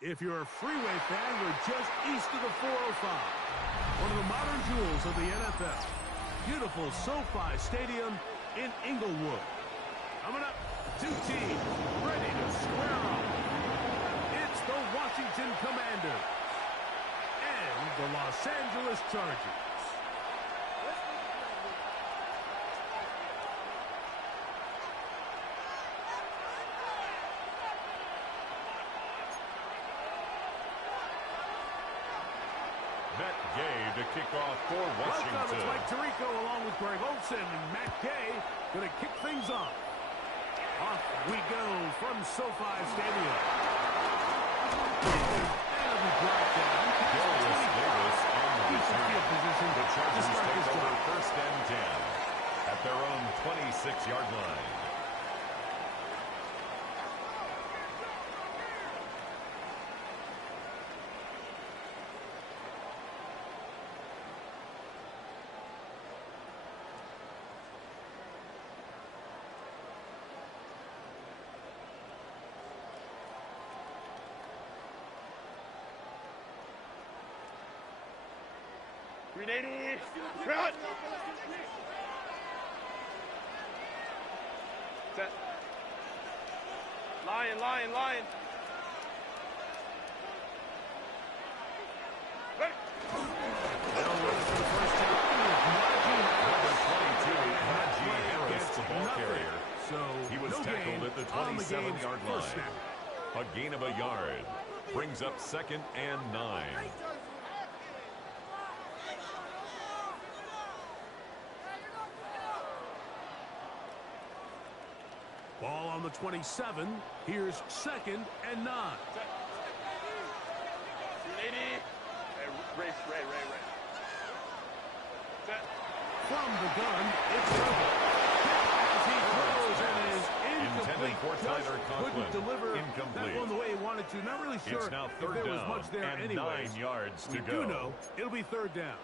If you're a freeway fan, we're just east of the 405. One of the modern jewels of the NFL. Beautiful SoFi Stadium in Inglewood. Coming up, two teams ready to square off. It's the Washington Commanders and the Los Angeles Chargers. Matt Gay to kick off for Washington. Welcome, it's Mike Tirico along with Greg Olsen, and Matt Gay going to kick things off. Off we go from SoFi Stadium. And we drop down. Darius Davis on the return. Position. The Chargers take over first and 10 at their own 26-yard line. Run! Set. Lion. Ready. Number 22, Najee Harris, the ball carrier. So he was tackled at the 27-yard line. A gain of a yard. Brings up second and 9. Ball on the 27. Here's second and 9. Ray. Set. From the gun, it's over. As he throws and is incomplete. For Tyler Conklin. Couldn't deliver Incomplete. that one the way he wanted to. Not really sure It's now if third there was down much there and anyways. 9 yards to We go. do know it'll be third down.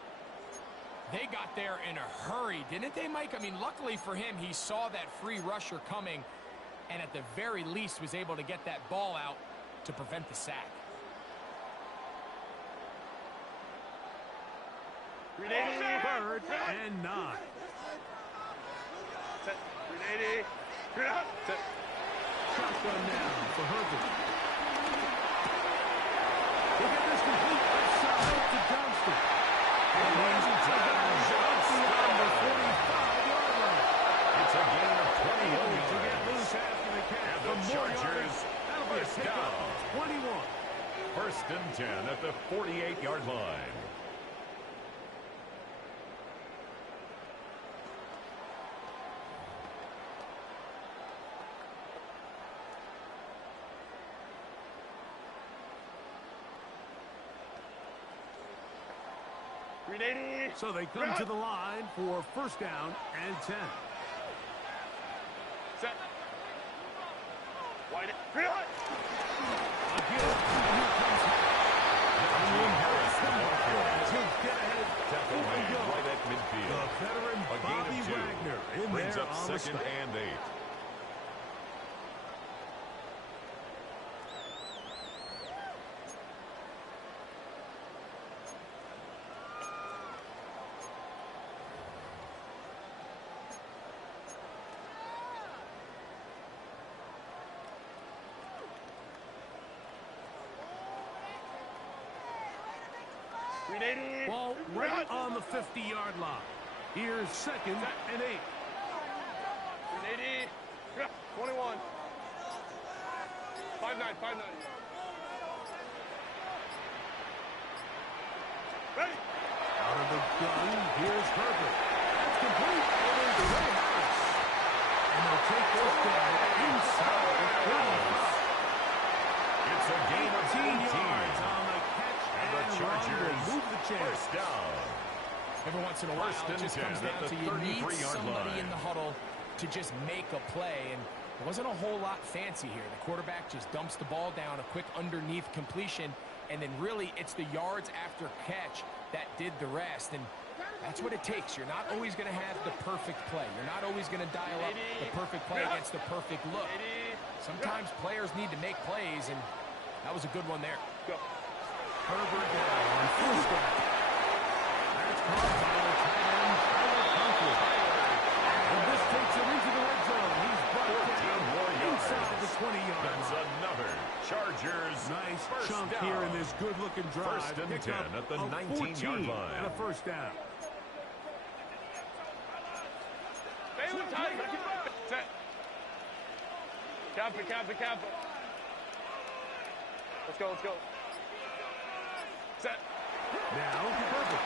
They got there in a hurry, didn't they, Mike? I mean, luckily for him, he saw that free rusher coming and at the very least was able to get that ball out to prevent the sack. Third and 9. Set. 380. Set. Shotgun now for Herbert. We'll get this complete outside to Johnston. And he's taken on the 45-yard line. It's a gain of 21 To get yards. loose after the catch. And the For more Chargers, yards, that'll be a first pickup down. of 21. First and 10 at the 48-yard line. So they come to the line for first down and 10. Set. Wide. Again, and here comes Harris, the ball carrier. to get ahead. Tackle made right at The midfield. veteran A gain Bobby of 2. Wagner in Brings there up on the second stop. and 8. Ball right on the 50-yard line. Here's second and 8. 21. 5-9. Ready. Out of the gun, here's Herbert. That's complete. It is Ray Harris. And they'll take this down inside the 30. It's a gain of 18 18. yards on the catch And the run will Chargers, move the chains. first down. Every once in a while, First it and just 10 comes at down the to you need 33-yard somebody line. in the huddle to just make a play. And there wasn't a whole lot fancy here. The quarterback just dumps the ball down, a quick underneath completion, and then really it's the yards after catch that did the rest. And that's what it takes. You're not always going to have the perfect play. You're not always going to dial up the perfect play against the perfect look. Sometimes players need to make plays, and that was a good one there. Go. Herbert down on first down. That's caught by the tight end, Tyler Conklin. And this takes him into the red zone. He's brought down inside the 20-yard line. That's another Chargers Nice first chunk down. here in this good-looking drive. First and Pick 10 up at the a 19-yard 14 line. and a first down. Stay with time. Set. Count it. Let's go. Set. Now, Herbert.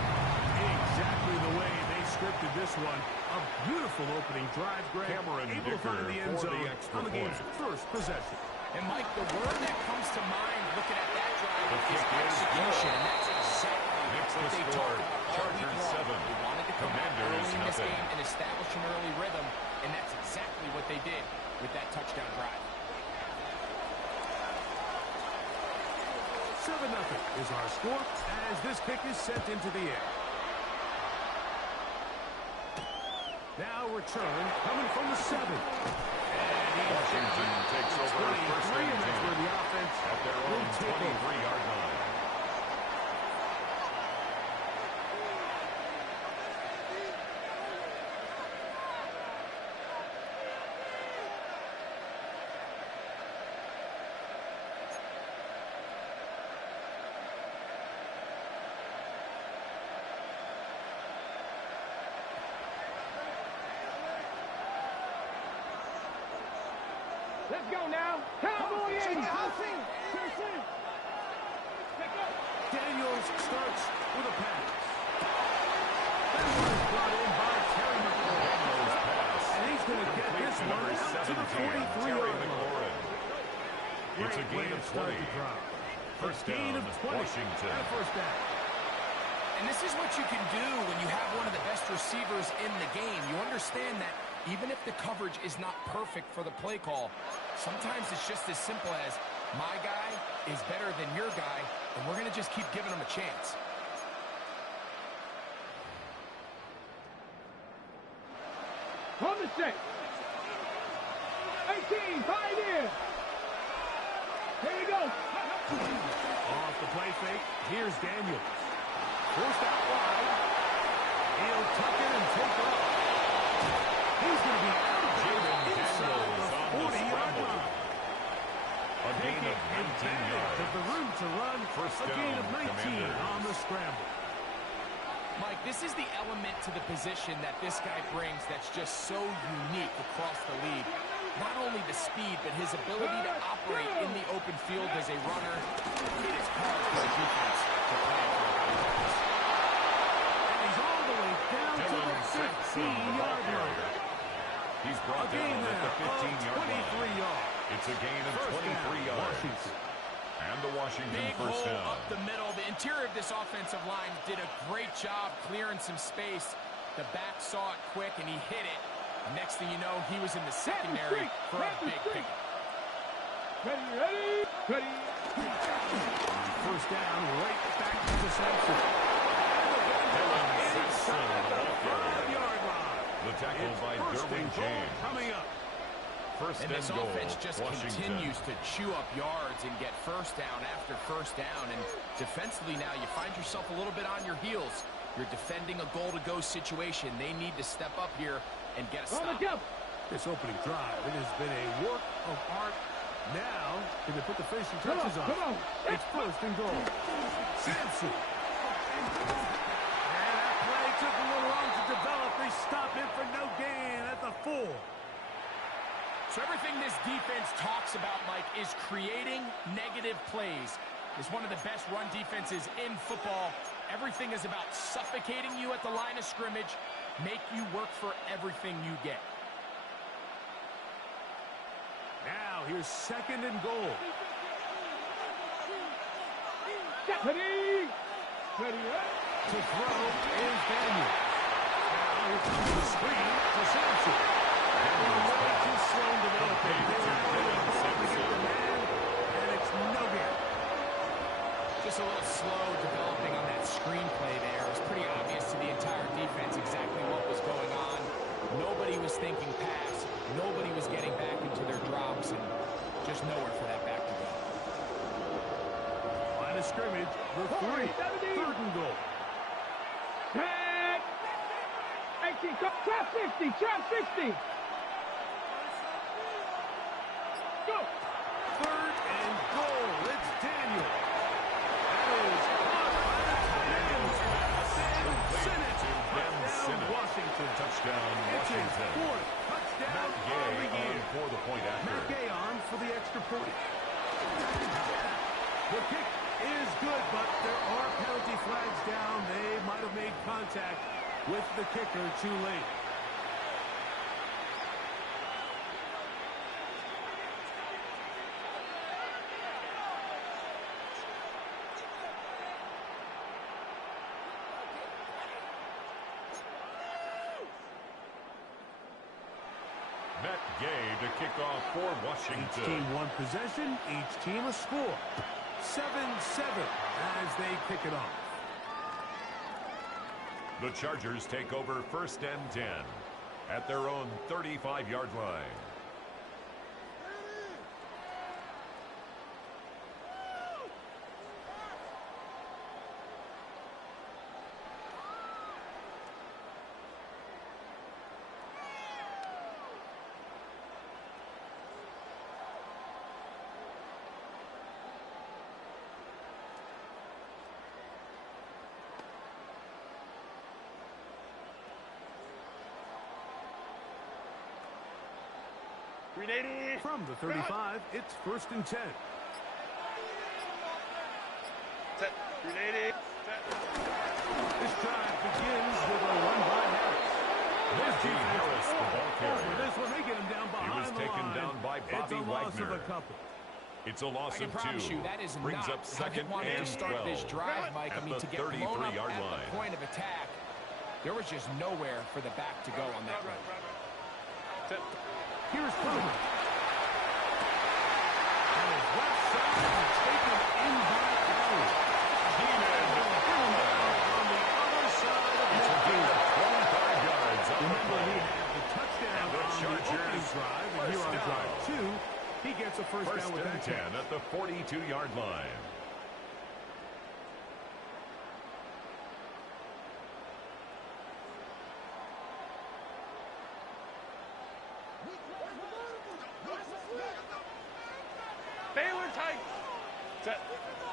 Exactly the way they scripted this one. A beautiful opening drive, Greg. Cameron able to find the end for the zone extra on the game's point. first possession. And, Mike, the word that comes to mind looking at that drive The is kick is execution, good. and that's exactly Makes what the they score. talked about all week Chargers long. 7. They wanted to come back Commanders early in this nothing. game and establish an early rhythm, and that's exactly what they did with that touchdown drive. 7-0 is our score as this kick is sent into the air. Now return coming from the 7. Washington takes over first 23, and and that's 10 where the offense at their will own take over. 23-yard line. Let's go now. Cowboy in. Daniels starts with a pass. That one is brought in by Terry McLaurin. Daniels pass. And he's going to get this one Number out to the 17, 43-yard line. McLaurin. It's a Great gain way of to start 20. the drive. First A gain down, of 20 Washington. and a first down. And this is what you can do when you have one of the best receivers in the game. You understand that even if the coverage is not perfect for the play call, sometimes it's just as simple as my guy is better than your guy, and we're going to just keep giving him a chance. On the set. 18, 5 in. Here we go. Off the play fake, here's Daniels. Forced out wide. He'll tuck it and take off. He's going to be out of Jaden bounds inside Daniels the on the 40-yard scramble. line. A gain Taking of 19 advantage yards. of the room to run. First A gain down, of 19 Commanders. on the scramble. Mike, this is the element to the position that this guy brings that's just so unique across the league. Not only the speed, but his ability to operate in the open field as a runner. It is hard for the defense to play for a guy like this. And he's all the way down to Dylan the Sampson, the ball 15-yard line. carrier. He's A brought gain down at there the 15-yard of 23 line. yards. It's a gain of First 23 down, yards. Washington. And the Washington Big first hole down. up the middle. The interior of this offensive line did a great job clearing some space. The back saw it quick, and he hit it. Next thing you know, he was in the secondary for a big pick. Ready. First down, right back to Sampson. Dylan Sampson, Inside the the ball carrier. 5-yard line. The tackle It's by first Derwin and goal James. coming up. First And and this goal, offense just Washington. continues to chew up yards and get first down after first down. And defensively now, you find yourself a little bit on your heels. You're defending a goal-to-go situation. They need to step up here and get a stop. This opening drive, it has been a work of art. Now, can they put the finishing touches on? Come on. It's first and goal. Sampson. And that play took a little long to develop. They stop him for no gain at the 4. So everything this defense talks about, Mike, is creating negative plays. It's one of the best run defenses in football. Everything is about suffocating you at the line of scrimmage, make you work for everything you get. Now, here's second and goal. Ready. Ready. To throw is Daniel. Now here comes the screen to Sampson. Way too slow in developing. They were able to get the man, and it's no good. Just a little slow developing on that screenplay there. It was pretty obvious to the entire defense exactly what was going on. Nobody was thinking pass. Nobody was getting back into their drops, and just nowhere for that back to go. Line of scrimmage, the 3. 3rd and goal. Tag. 18. Trap 60. Trap 60. Go. 3rd and goal. It's Daniel. That is caught by the tight end. Touchdown, Washington. Touchdown, It's his Washington. 4th touchdown Matt of Gay the on year. for the point after. Matt Gay on for the extra point. The kick is good, but there are penalty flags down. They might have made contact with the kicker too late. Matt Gay to kick off for Each Washington. team one possession, each team a score. 7-7 as they kick it off. The Chargers take over 1st and 10 at their own 35-yard line. From the 35, it's 1st and 10. Set. Grenade. Set. This drive begins with a run by Harris. Najee Harris, the ball carrier. This one, they get him down behind He was the taken line. down by It's Bobby a loss of Wagner. a couple. It's a loss I can of promise 2. you that is Brings not up how 2nd they wanted and to start 12 this drive, Mike. at I mean, the to get blown up 33-yard at line. the point of attack, there was just nowhere for the back to go on that run. Set. Here's Coleman. And his left side taken in by Allen. On the other side of It's the a gain field. of 25 yards on the Remember, he play. had the touchdown And the on the Chargers opening drive, and here on first drive down. 2, he gets a first down 1st with and that 10 catch. at the 42-yard line. Baylor tight. Set.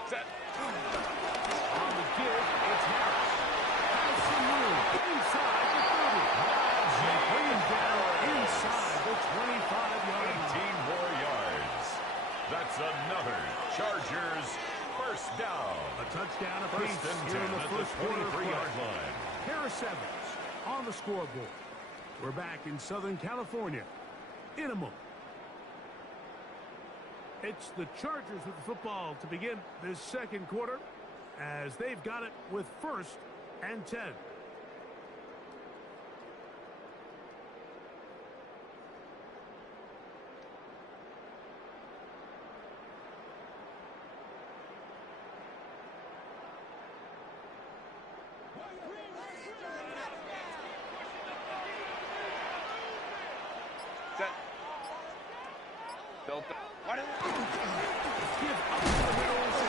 Set. On the give, it's Harris. Has some room inside the 30. They bring him down inside the 25-yard line. 18 more yards. That's another Chargers first down. A touchdown apiece 1st and 10 here in the at the first quarter of play. 23-yard line. Harris Evans on the scoreboard. We're back in Southern California in a moment. It's the Chargers with the football to begin this second quarter as they've got it with 1st and 10. Set. Built. What is it? Give up the middle to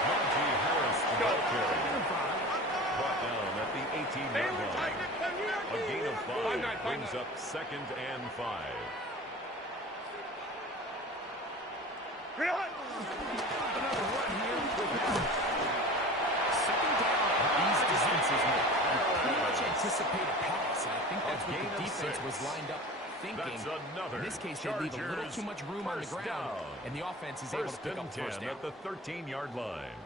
Najee Harris, the ball carrier. and 5. Brought down at the 18-yard Baylor line. tight. A gain of 5 5-9. brings up 2nd and 5. Really? Another run here with Harris. Second down at these distances, Mike. You pretty much anticipate a pass, and I think that's what gain the of defense 6. was lined up thinking. That's another In this case, they leave a little Chargers too much room on the first ground, down. and the offense is able to 1st pick and up the first 10 down. at the 13-yard line.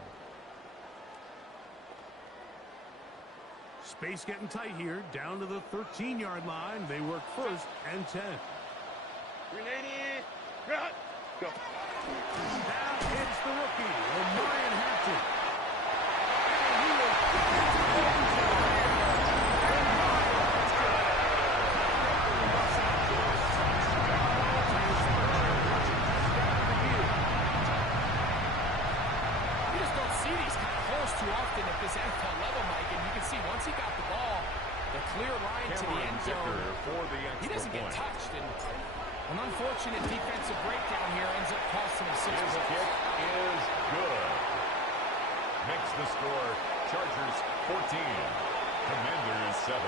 Space getting tight here, down to the 13-yard line. They work 1st and 10. Grenade. Run. Go. Now it's the rookie, O'Brien Hampton. And he will get into the end zone. You just don't see these kind of holes too often at this NFL level, Mike, and you can see once he got the ball, the clear line to the end zone, he doesn't get touched, and an unfortunate defensive breakdown here ends up costing him 6 His points. kick is good. Makes the score Chargers 14, Commanders 7.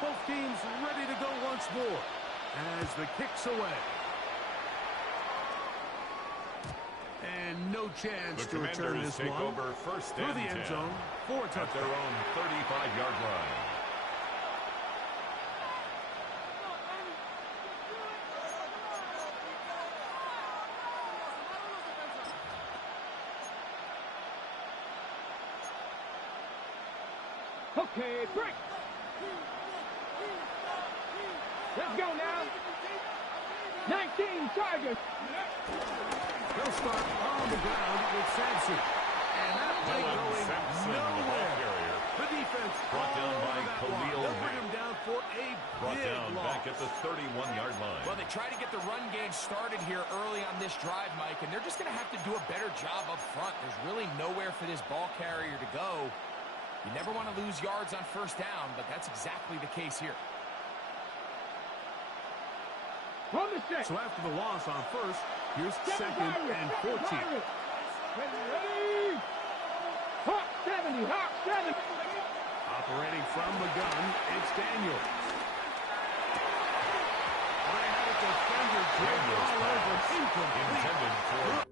Both teams ready to go once more as the kick's away. And no chance The to return Commanders this take one. over first Through and the end 10 zone for a at their touchdown. own 35-yard line. Okay, break. Let's go now. 19 Chargers. They'll start on the ground with Sampson. And that play Dylan going Sampson, the ball nowhere. carrier. The defense Brought down all by over that Khalil line. They'll bring Mack. him down for a Brought big down loss. back at the 31-yard line. Well, they try to get the run game started here early on this drive, Mike, and they're just going to have to do a better job up front. There's really nowhere for this ball carrier to go. You never want to lose yards on first down, but that's exactly the case here. Run the set. So after the loss on first, here's second and 14. Ready. Hawk 70. Hawk 70. Operating from the gun, it's Daniels. I had a defender drift Daniels all over pass incomplete. intended for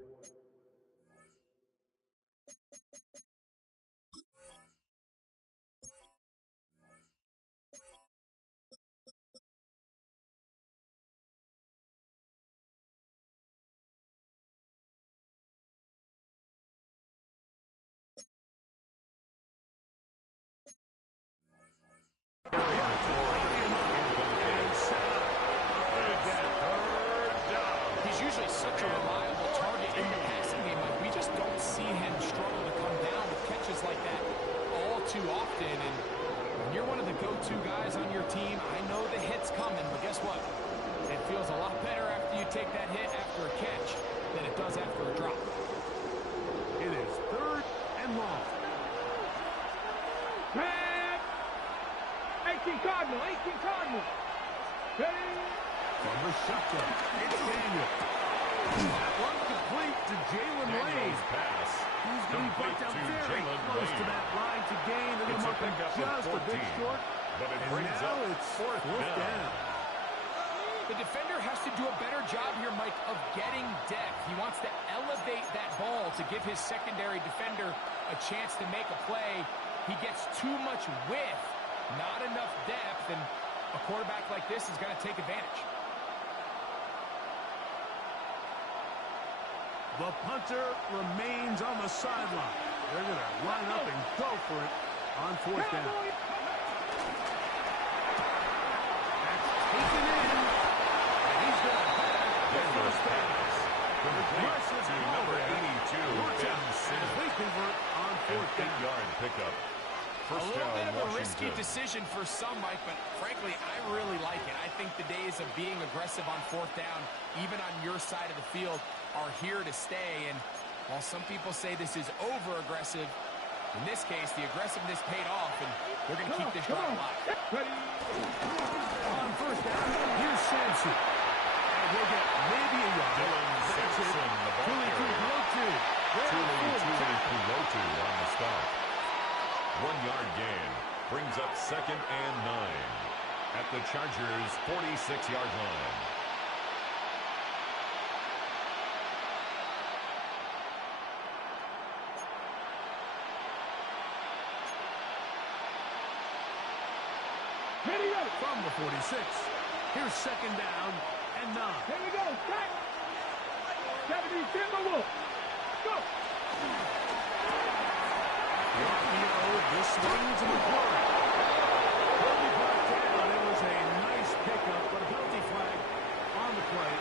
He's usually such a reliable target in the passing game. Like, we just don't see him struggle to come down with catches like that all too often. And when you're one of the go-to guys on your team, I know the hit's coming, but guess what? It feels a lot better after you take that hit after a catch than it does after a drop. It is third and long. 18 Cardinal. 18 Cardinal. Ready. From the shotgun, it's Daniel. That one complete to Jalen Lane. Daniels' pass. He's going to be brought down complete to very Jalen close to Lane. that line to gain. And It's the a marker pickup of just a bit 14, short. but it And brings now up it's fourth down. The defender has to do a better job here, Mike, of getting depth. He wants to elevate that ball to give his secondary defender a chance to make a play. He gets too much width, not enough depth, and a quarterback like this is going to take advantage. The punter remains on the sideline. They're going to line up and go for it on fourth down. That's taken in. And he's going to have the first pass. Complete to number 82, Ben As Simmons. they convert on An fourth down. 8-yard pickup. A First little bit down, of a risky Washington. decision for some, Mike, but frankly, I really like it. I think the days of being aggressive on fourth down, even on your side of the field, are here to stay. And while some people say this is over-aggressive, in this case, the aggressiveness paid off, and they're going to keep this drive alive. Ready. On first down, here's Sampson. And he'll get maybe a yard. Dylan That's it. Sampson, the ball Tuli carrier. Kulotu. Kulotu on the stop. 1-yard gain brings up second and 9 at the Chargers' 46-yard line. Ready, ready. From the 46, here's second down and 9. Here we go. Set. 70 Timber Go. This swings and McClure. Will be brought down. It was a nice pickup, but a penalty flag on the play.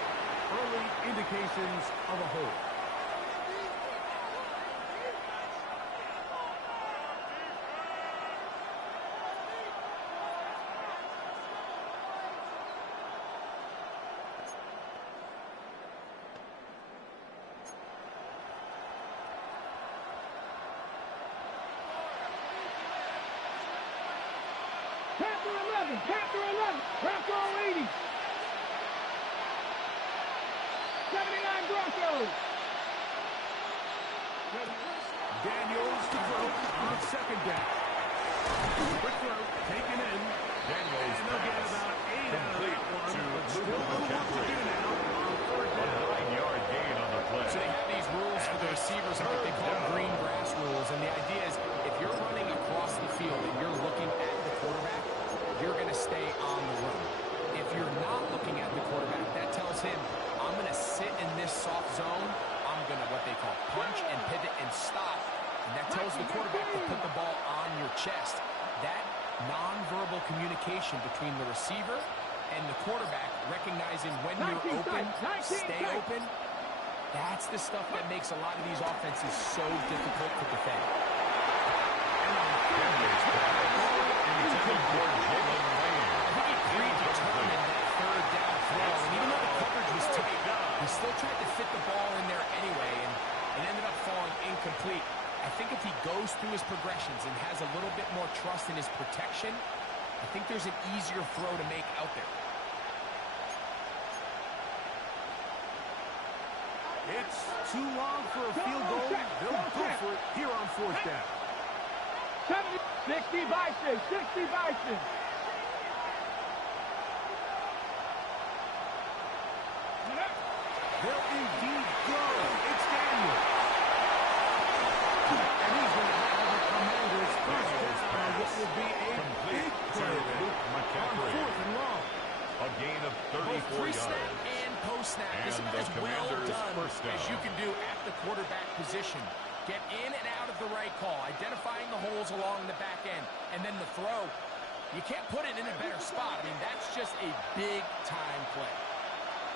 Early indications of a hold. Panther 11, Panther 80. 79 Broncos. Daniels to throw on second down. Quick throw, taken in. Daniels and they'll get about 8 out of that one. to But still a little work to do now on third A down. 9-yard gain on the play. So they have these rules for the receivers, Mike. They call them green grass rules. And the idea is if you're running across the field and you're looking at the quarterback, you're going to stay on the run. If you're not looking at the quarterback, that tells him, I'm going to sit in this soft zone. I'm going to what they call punch and pivot and stop. And that tells the quarterback to put the ball on your chest. That nonverbal communication between the receiver and the quarterback, recognizing when you're open, stay open, that's the stuff that makes a lot of these offenses so difficult to defend. I think he predetermined that third down throw, and even though the coverage was tight, he still tried to fit the ball in there anyway, and it ended up falling incomplete. I think if he goes through his progressions and has a little bit more trust in his protection, I think there's an easier throw to make out there. It's too long for a field goal. They'll go for it here on fourth down. 60 Bison, 60 Bison. They'll indeed go. It's Daniel. And he's going to have the Commanders first down on what will be a big play on fourth and long. A gain of Both 34 pre-snap yards. and post-snap is And the as well Commanders' done first down. as you can do at the quarterback position. Get in and out of the right call, identifying the holes along the back end, and then the throw. You can't put it in a better spot. I mean, that's just a big-time play.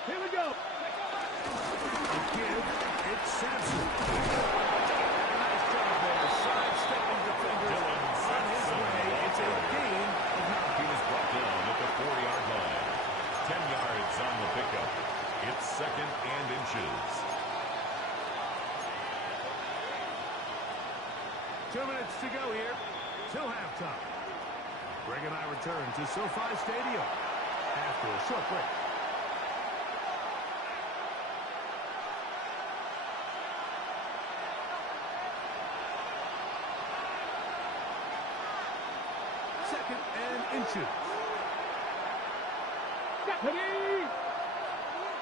Here we go. The kid, it's Sampson. Nice job there, sidestepping defenders on his way. It's a gain of 9. He was brought down at the 4-yard line. 10 yards on the pickup. It's second and inches. 2 minutes to go here till halftime. Greg and I return to SoFi Stadium after a short break. Second and inches. Ready.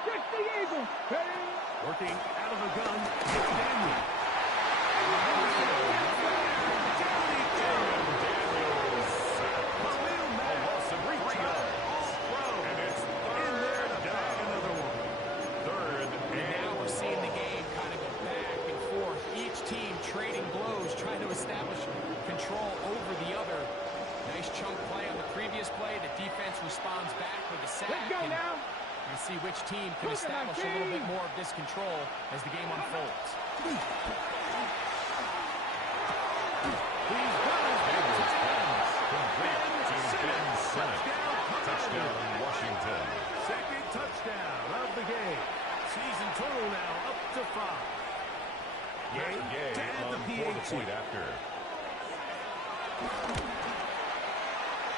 60 Eagles. Ready. Working out of the gun, it's Daniel. Trading blows, trying to establish control over the other. Nice chunk play on the previous play. The defense responds back with a sack. Let's go now. And see which team can establish a little bit more of this control as the game unfolds. These guys get to ends. Touchdown, Washington. Second touchdown of the game. Season total now up to 5. Gay and the on for the point after.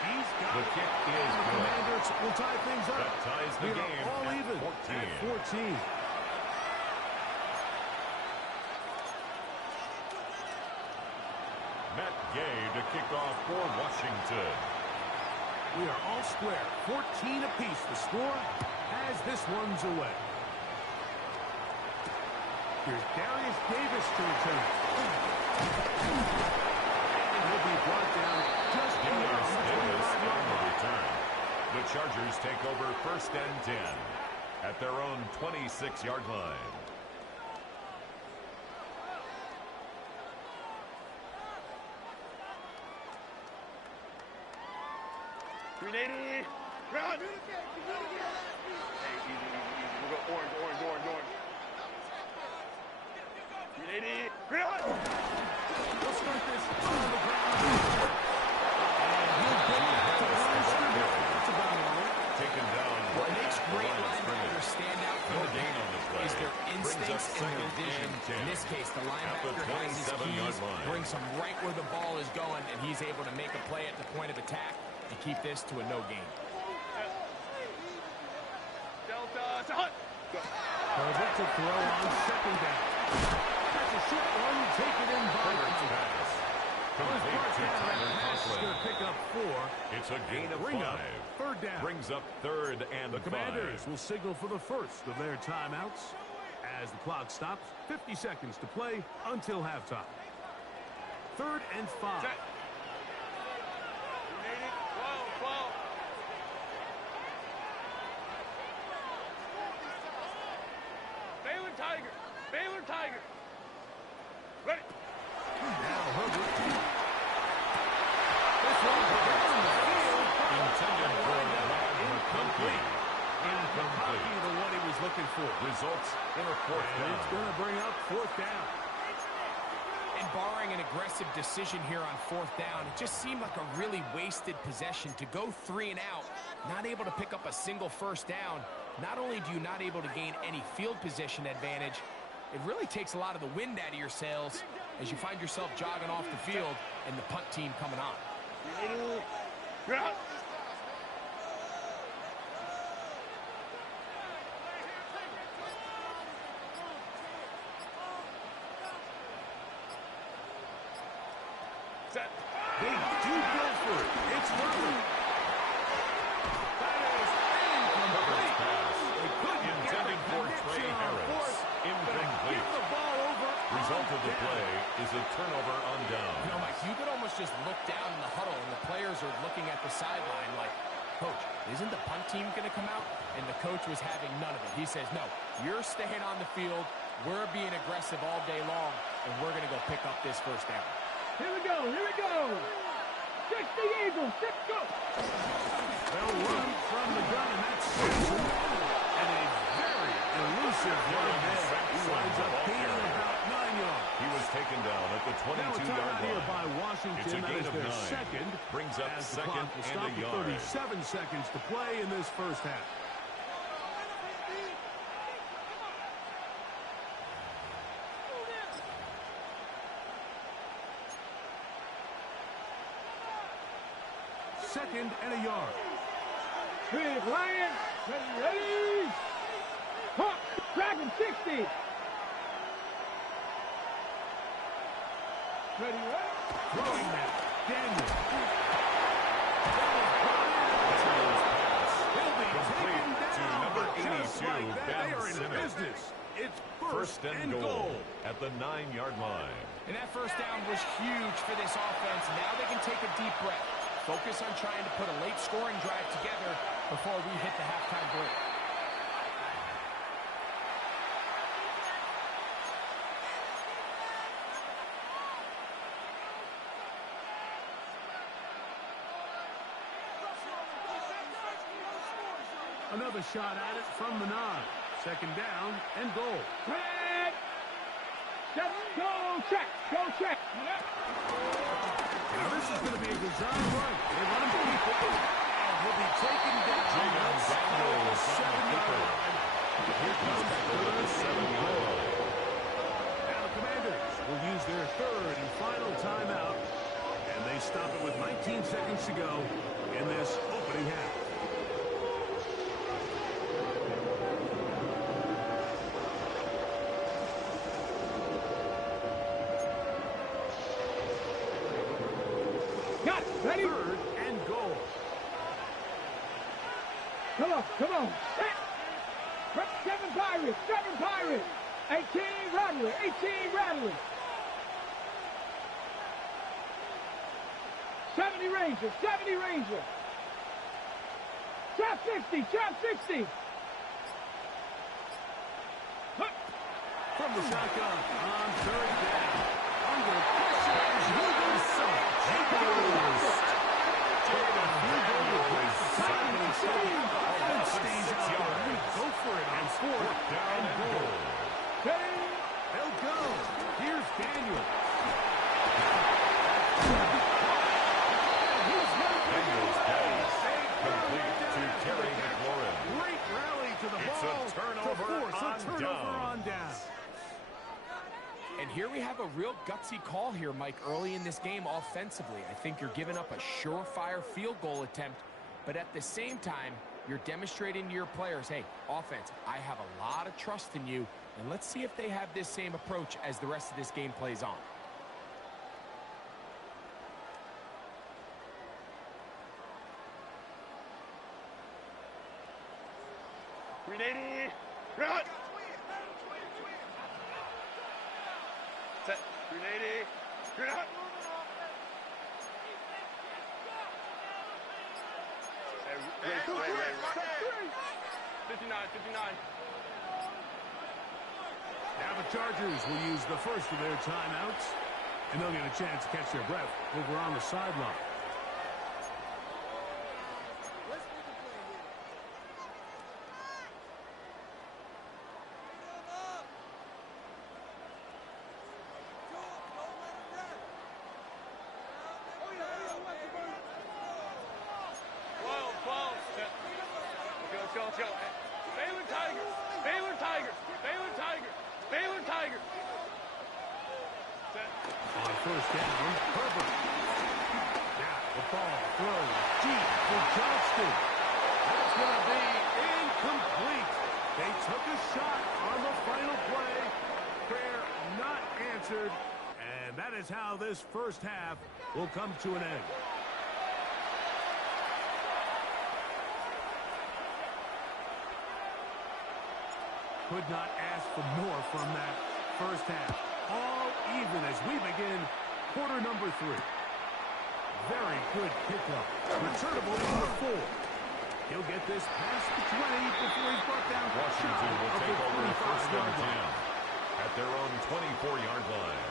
He's got The kick is good. Commanders will tie things up. That ties the We game are all at even 14. at 14. Matt Gay to kick off for Washington. We are all square. 14 apiece. The score as this one's away. Here's Darius Davis to return. And he'll be brought down just beyond the 25-yard line. Return. The Chargers take over first and 10 at their own 26-yard line. Unity. Run. Hey, easy. We'll go orange. Unity. Run. We'll start this on the ground. And he'll get back to the line of scrimmage. That's about all. Taken down. What makes great linebackers stand out from the game is their instincts and their vision. In this case, the linebacker has his keys, brings him right where the ball is going, and he's able to make a play at the point of attack and keep this to a no gain. Delta. Hunt. Herbert to throw on second down. That's a short one taken in by pass. Complete to Tyler Conklin. Going to pick up 4. It's a gain of 5. Third down. Brings up 3rd and The 5. Commanders will signal for the first of their timeouts as the clock stops. 50 seconds to play until halftime. 3rd and 5. Set. Unity. 12. Baylor Tiger. Ready. Now Herbert. This one down the field. Intended for incomplete. Incomplete. The one he was looking for. Results in a 4th down. It's going to bring up 4th down. And barring an aggressive decision here on 4th down, it just seemed like a really wasted possession to go 3 and out, not able to pick up a single first down. Not only do you not able to gain any field position advantage, it really takes a lot of the wind out of your sails as you find yourself jogging off the field and the punt team coming on. Run. Set. They do go for it. It's Herbert. That is incomplete. They couldn't Intended get for the Trey connection on Harris. fourth. Incomplete. Give the ball over. Result of the down. play is a turnover on down. You know, Mike, you could almost just look down in the huddle and the players are looking at the sideline like, Coach, isn't the punt team going to come out? And the coach was having none of it. He says, no, you're staying on the field. We're being aggressive all day long, and we're going to go pick up this first down. Here we go. 60 Eagles. Go. They'll run from the gun, and that's Simpson. And a very elusive run there. He winds up gaining about 9 yards. He was taken down at the 22-yard here line. by Washington. It's a That gain is of their 9. second. Brings up As the second clock will and stop a with yard. 37 seconds to play in this first half. Second and a yard. Big Lion. Ready. Hawk. Dragon 60. Ready. Throwing that. Daniel. He'll be taken down. Number Just 82, like that, Ben they are in Simmons. business. It's First and goal at the 9-yard line. And that first down was huge for this offense. Now they can take a deep breath. Focus on trying to put a late scoring drive together before we hit the halftime break. Another shot at it from the 9. Second down and goal. Red. Go check. Now this is going to be a design run. They want him to keep it. And he'll be taken down. Jacob Daniels The on the 7-yard kicker. line. Here comes Beckler at the 7-yard line. Now the Commanders will use their third and final timeout. And they stop it with 19 seconds to go in this opening half. Got it. Ready. Third and goal. Come on. Set. 7 Pirates. 18 Rattlers. 70 Rangers. Trap 60. From the shotgun on third down. Under pressure as Hugo Song. Taking a few goal with And stays out there. Go for it on fourth down and goal. They'll go. Here's Daniel. Daniel's pass complete to Terry McLaurin. Great rally to the It's ball. a turnover On down. And here we have a real gutsy call here, Mike, early in this game offensively. I think you're giving up a surefire field goal attempt, but at the same time, you're demonstrating to your players, hey, offense, I have a lot of trust in you, and let's see if they have this same approach as the rest of this game plays on. Ready, run! Set, ready, run! Wait. 59. Now the Chargers will use the first of their timeouts, and they'll get a chance to catch their breath over on the sideline. Let's go. Baylor Tigers. Set. On first down, Herbert. Now the ball throws deep for Johnston. That's going to be incomplete. They took a shot on the final play. Prayer not answered. And that is how this first half will come to an end. Could not ask for more from that first half. All even as we begin quarter number 3. Very good pickup. Returnable number 4. He'll get this past the 20 before he's brought down. Washington will take over the first down 10 at their own 24-yard line.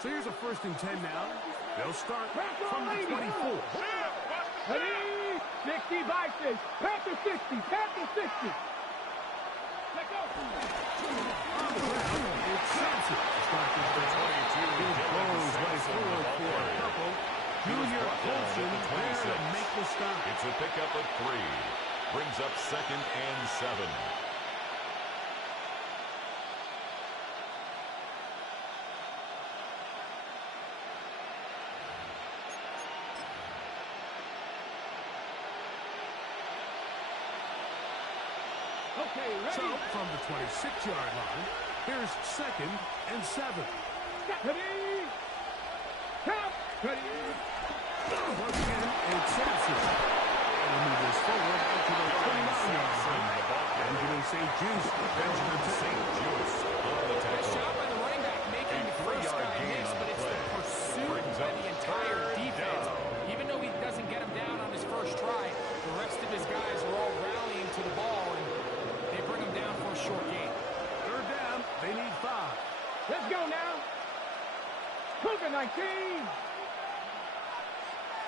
So here's a 1st and 10 now. They'll start from the 24. Ready? 60 Vikings. Panther 60. Panther 60. Let go. On the ground, it's Sampson. Start this drive. He'll close right forward for a couple. Junior Colson there to make the stop. It's a pickup of 3. Brings up 2nd and 7. Okay, ready? So, from the 26-yard line, here's 2nd and 7. Ready? Count. Ready? Once again, it's Sampson. And move this forward out to the 29-yard line. Benjamin St. Juice. Benjamin St. Juice on the Nice tackle. job by the running back making the first guy miss, but it's the pursuit by the entire defense. Even though he doesn't get him down on his first try, the rest of his guys are all rallying to the ball, and they bring him down for a short gain. 3rd down, they need 5. Let's go now. Cougar 19.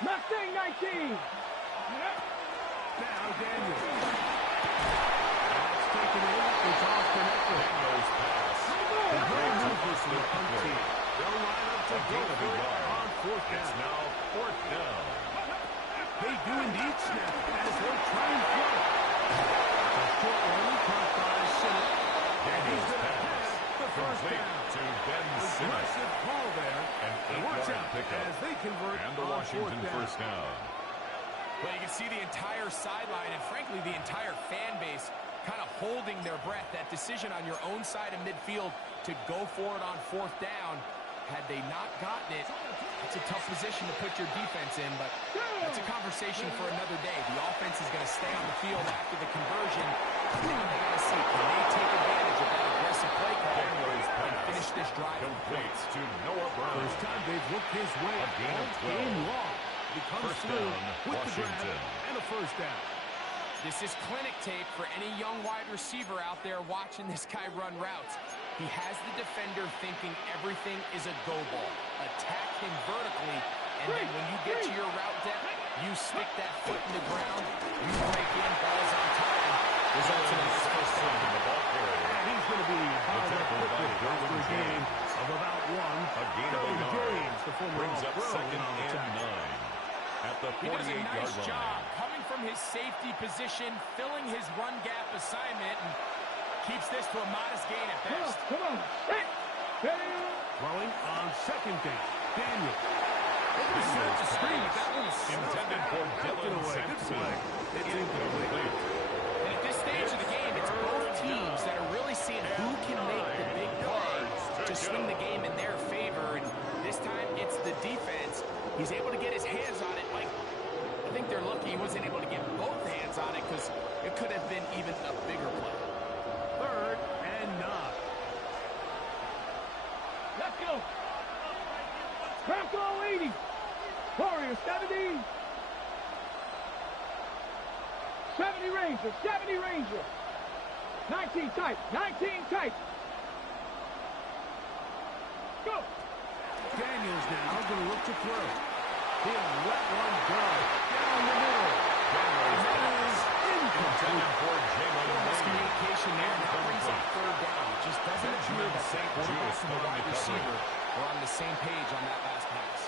Mustang 19. Now Daniel. That's taken in. It's off connected. Daniel's pass. The goal move this to the punt team. They'll line up to go for it on 4th It's down. now 4th down. They do indeed snap as they'll try and throw it. A short one caught by Sinnott. Daniel's He's gonna pass have the first complete down. to Ben Simmons. Aggressive call there. An Watch 8-yard out pickup. as they convert And the on Washington 4th down. first down. Well, you can see the entire sideline and, frankly, the entire fan base kind of holding their breath. That decision on your own side of midfield to go for it on 4th down, had they not gotten it, it's a tough position to put your defense in, but that's a conversation for another day. The offense is going to stay on the field after the conversion. Now they got to see, can they take advantage of that aggressive play call and finish this drive? Complete to Noah Brown. First time they've worked his way A gain of all 12. game long. He comes First through down, with the grab Washington. and a first down. This is clinic tape for any young wide receiver out there watching this guy run routes. He has the defender thinking everything is a go ball. Attack him vertically, and then when you get to your route depth, you stick that foot in the ground, you break in, balls on time, results in a first down. And he's going to be hauled up quickly after a game of about one. A gain of a yard. James, the former Brings up All-Pro, second on the and attack. 9 at the He does a 48-yard nice line. job coming from his safety position, filling his run gap assignment, and keeps this to a modest gain at best. Come on. Hey. Throwing on second down. Daniel. Set the screen, but that one is Intended for Dylan Sampson. It's incomplete. And at this stage of the game, it's both teams that are really seeing who can make the big play to swing the game in their favor. And this time, it's the defense. He's able to get his hands on it. Like, I think they're lucky he wasn't able to get both hands on it because it could have been even a bigger play. 3rd and 9. Let's go. Crack all 80. Warriors, 70. 70 Ranger, 70 Ranger. 19 tight, 19 tight. Go. Daniels now going to look to throw. He'll let one go down the middle. And that is incomplete. For Jalen Miscommunication there. Now brings up 3rd down. It just doesn't appear that the quarterback and the wide receiver are on the same page on that last pass.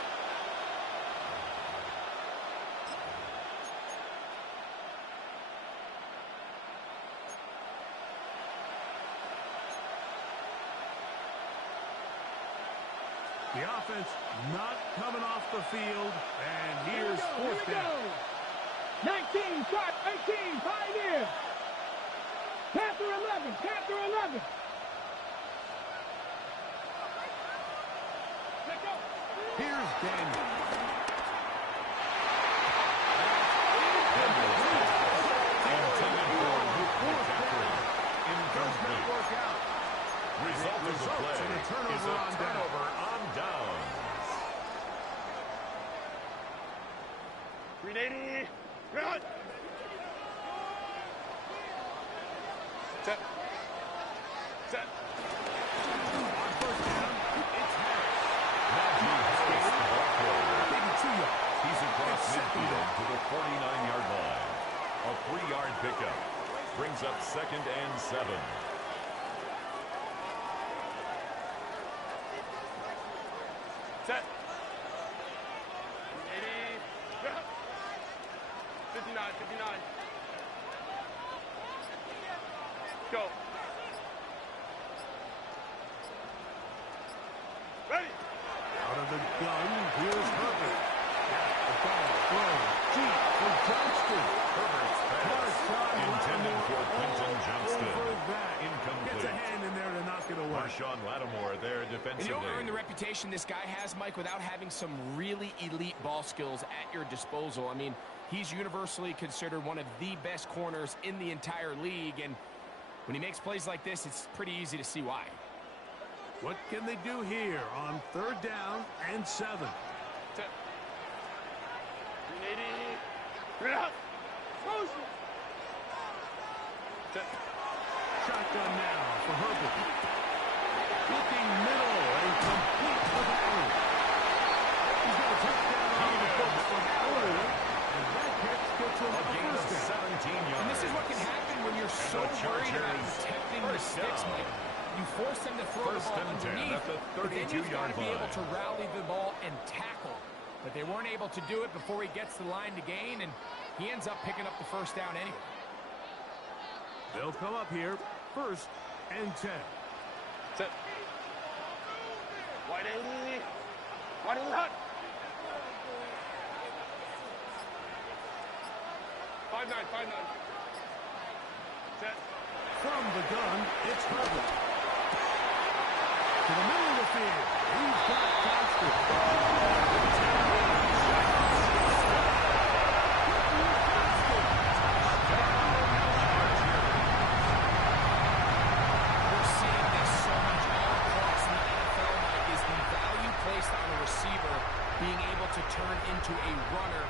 The offense not coming off the field. And here's 4th down. 19, shot, 18, Pioneer. Panther 11, Panther 11. Let's go. Here's Daniel. Does not work out. Result of the play in a turnover is a on turnover on downs. 380. Run. Set. Set. On 1st down, it's Harris. He's across midfield to the 49-yard line. A 3-yard pickup brings up 2nd and 7. Set. 80. Run. 59, 59. Go. Ready. Out of the gun, here's Herbert. The ball thrown deep for Johnston. Herbert's pass intended for Quentin Johnston. Incomplete. Gets a hand in there to knock it away. Marshawn Lattimore there And you defensively. don't earn the reputation this guy has, Mike, without having some really elite ball skills at your disposal. I mean, he's universally considered one of the best corners in the entire league, and when he makes plays like this, it's pretty easy to see why. What can they do here on 3rd down and 7? Set. 380. Run. Set. Shotgun now for Herbert. Looking middle and complete with Allen. He's got a touchdown on the books from Allen. And that catch gets him A a gain of first down. 17 yards. And this is what can happen when you're so the worried about Chargers protecting the first sticks, down. Mike. You force them to throw First the ball and 10 underneath, at the but then you've got 32-yard to be able line. to rally the ball and tackle. But they weren't able to do it before he gets the line to gain, and he ends up picking up the first down anyway. They'll come up here 1st and 10. Set. Wide 80. Wide 80 hot. 5-9, 5-9. Set. From the gun, it's Herbert. To the middle of the field. He's got Johnston. We're seeing this so much all across the NFL, Mike, is the value placed on a receiver being able to turn into a runner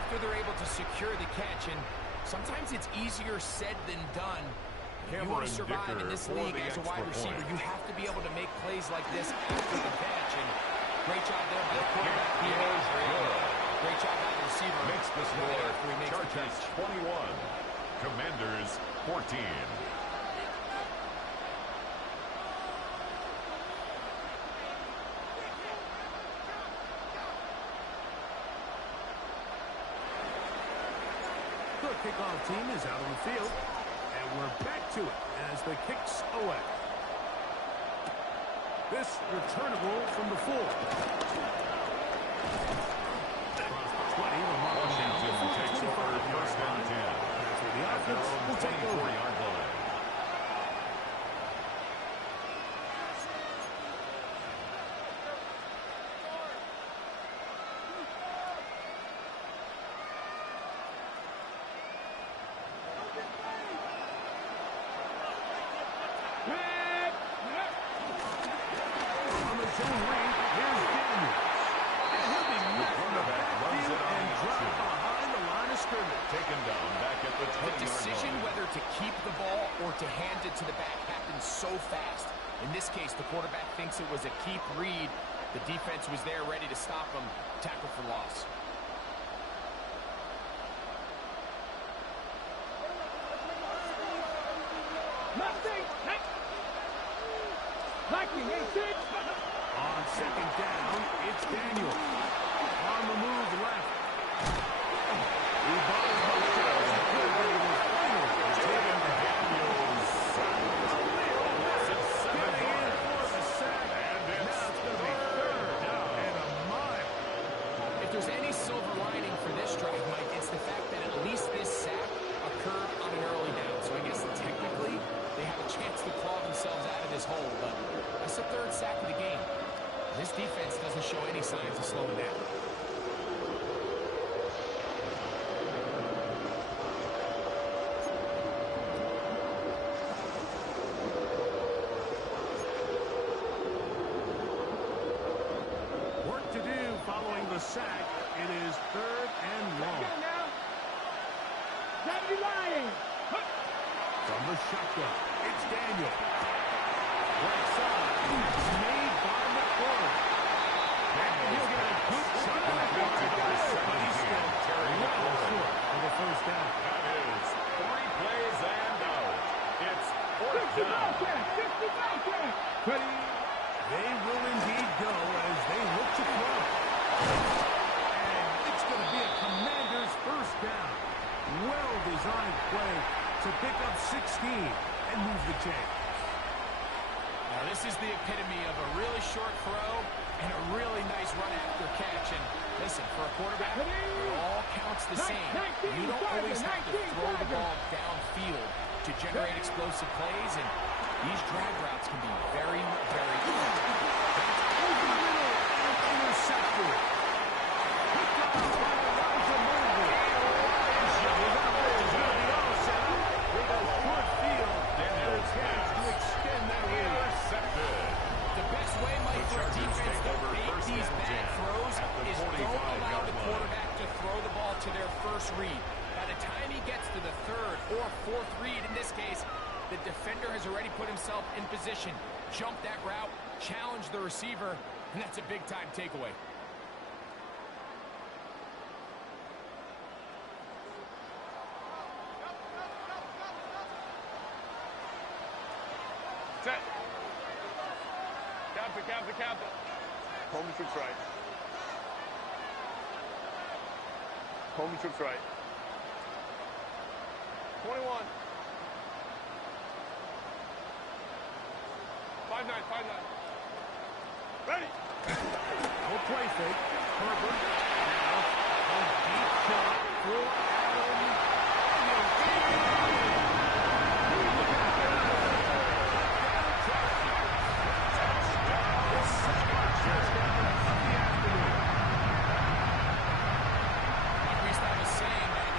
after they're able to secure the catch. And Sometimes it's easier said than done. If you want to survive in this league as a wide receiver, you have to be able to make plays like this after the catch. And great job there by the quarterback. Great job by the receiver. Makes the score. Chargers 21. Commanders 14. The kickoff team is out on the field, and we're back to it as the kicks away. This returnable from the 4. Across the 20, Washington takes over first and 10. That's where the offense will take over. 24-yard line. Taken down back at the 20-yard line. The decision whether to keep the ball or to hand it to the back happens so fast. In this case, the quarterback thinks it was a keep read. The defense was there ready to stop him. Tackle for loss. On second down, it's Daniel. On the move left. The ball is most good, but it was finally taken to Daniels. Getting in for the sack. Now it's going to be third down and a mile. If there's any silver lining for this drive, Mike, it's the fact that at least this sack occurred on an early down. So I guess technically they have a chance to claw themselves out of this hole, but that's the third sack of the game. This defense doesn't show any signs of slowing down. Work to do following the sack. It is third and long. From the shotgun, it's Daniel. Right side, it's made by McCoy. And he'll get a good shot on the but he's still well short of the first down. That is 3 plays and out. It's fourth down. They will indeed go as they look to throw. And it's going to be a Commanders first down. Well-designed play to pick up 16 and move the chains. Now, this is the epitome of a really short throw and a really nice run after catch. And listen, for a quarterback, it all counts the same. You don't always have to throw the ball downfield to generate explosive plays, and these drag routes can be very, very good. Over the middle and intercepted. Picked up by Elijah Mobley. With a short field, and a chance to extend that lead. The best way, Mike, for a defense to make these bad throws is don't allow the quarterback to throw the ball to their first read. By the time he gets to the third or fourth read, in this case, the defender has already put himself in position, jumped that route, challenged the receiver, and that's a big-time takeaway. Set. Captain. Homie troops right. Homie troops right. 21. 5-9. Ready. No play fake. Herbert. Now, a deep shot for Allen.